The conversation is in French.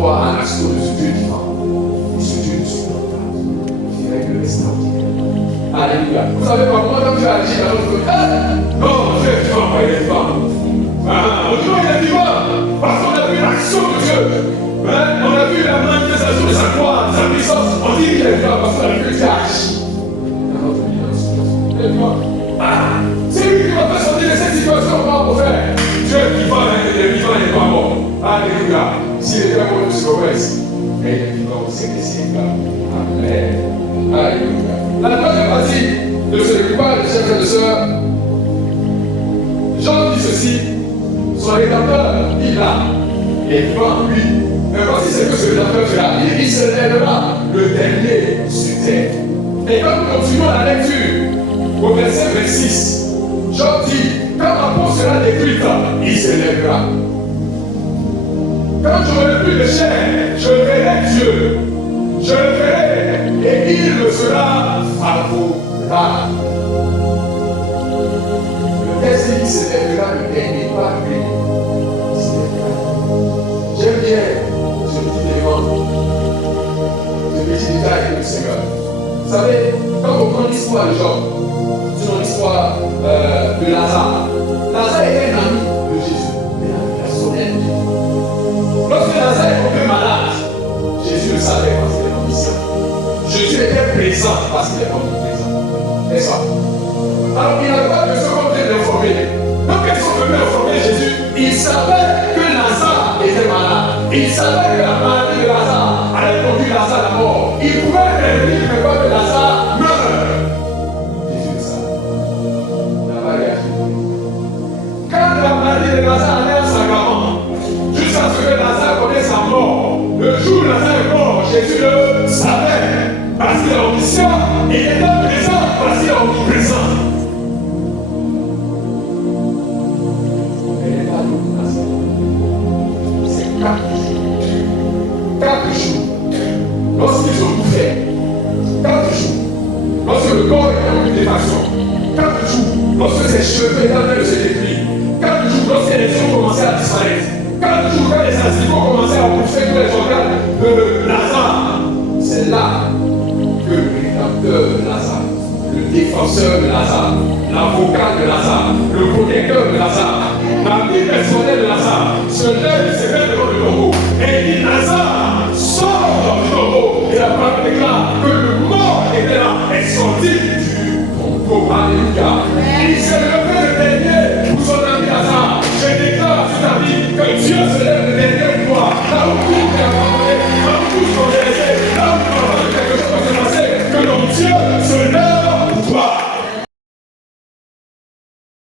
toi un action de ce Dieu vivant. Et ce Dieu ne supporte pas. Il règle l'extraordinaire. Alléluia. Vous savez pas moi quand tu as agi dans notre cas? Non, Dieu est vivant, il est vivant. On dit il est vivant. Parce qu'on a vu l'action de Dieu. On a vu la manifestation de sa gloire, de sa puissance. On dit qu'il est vivant parce qu'on a vu Dieu agir. Dans notre vie, dans notre situation. Il est vivant. C'est lui qui va faire sortir de cette situation pour faire. Dieu est vivant, il est vivant, il n'est pas mort. Alléluia. S'il est mort, il se reverse. Mais il est vivant au siècle des siècles. Amen. Alléluia. La troisième partie de ce repas, mes chers frères et sœurs, Jean dit ceci, son rédempteur, il l'a, il est vivant en lui. Mais voici ce que ce rédempteur fera. Il se lèvera le dernier sur terre. Et quand nous continuons la lecture, au verset 26, Jean dit, quand ma peau sera détruite, il se lèvera. Quand je n'aurai plus de chair, je verrai Dieu. Je le verrai et il me sera favorable. Le texte dit qu'il se lèvera le dernier, pas lui. Il se lèvera. J'aime bien ce petit élément, ce petit détail du Seigneur. Vous savez, quand on prend l'histoire de Job, disons l'histoire de Lazare, Lazare était un ami de Jésus, mais un ami personnel. Lorsque Lazare est tombé malade, Jésus le savait parce qu'il est omniscient. Jésus était présent parce qu'il est omniprésent. N'est-ce pas? Alors il n'a pas besoin de l'informer. Donc qu'est-ce qu'on peut informer Jésus? Il savait que Lazare était malade. Il savait que la maladie de Lazare allait conduire Lazare à la mort. Il pouvait prévenir mais pas que Lazare meure. Jésus le savait. Il n'a pas réagi. Quand la maladie de Lazare allait en s'aggravant, jusqu'à ce que Lazare connaisse sa mort, le jour où Lazare est mort, Jésus le savait. Parce qu'il est omniscient, il est omniprésent, parce qu'il est omniprésent. Elle n'est pas l'omniscience. C'est 4 jours. 4 jours. Lorsqu'ils ont tout fait. 4 jours. Lorsque le corps est en putréfaction. 4 jours. Lorsque ses cheveux étaient en train de se détruire. 4 jours. Lorsque les os commençaient à disparaître. 4 jours quand les asticots commençaient à bouffer tous les organes de Lazare. C'est là que le rédempteur de Lazare, le défenseur de Lazare, l'avocat de Lazare,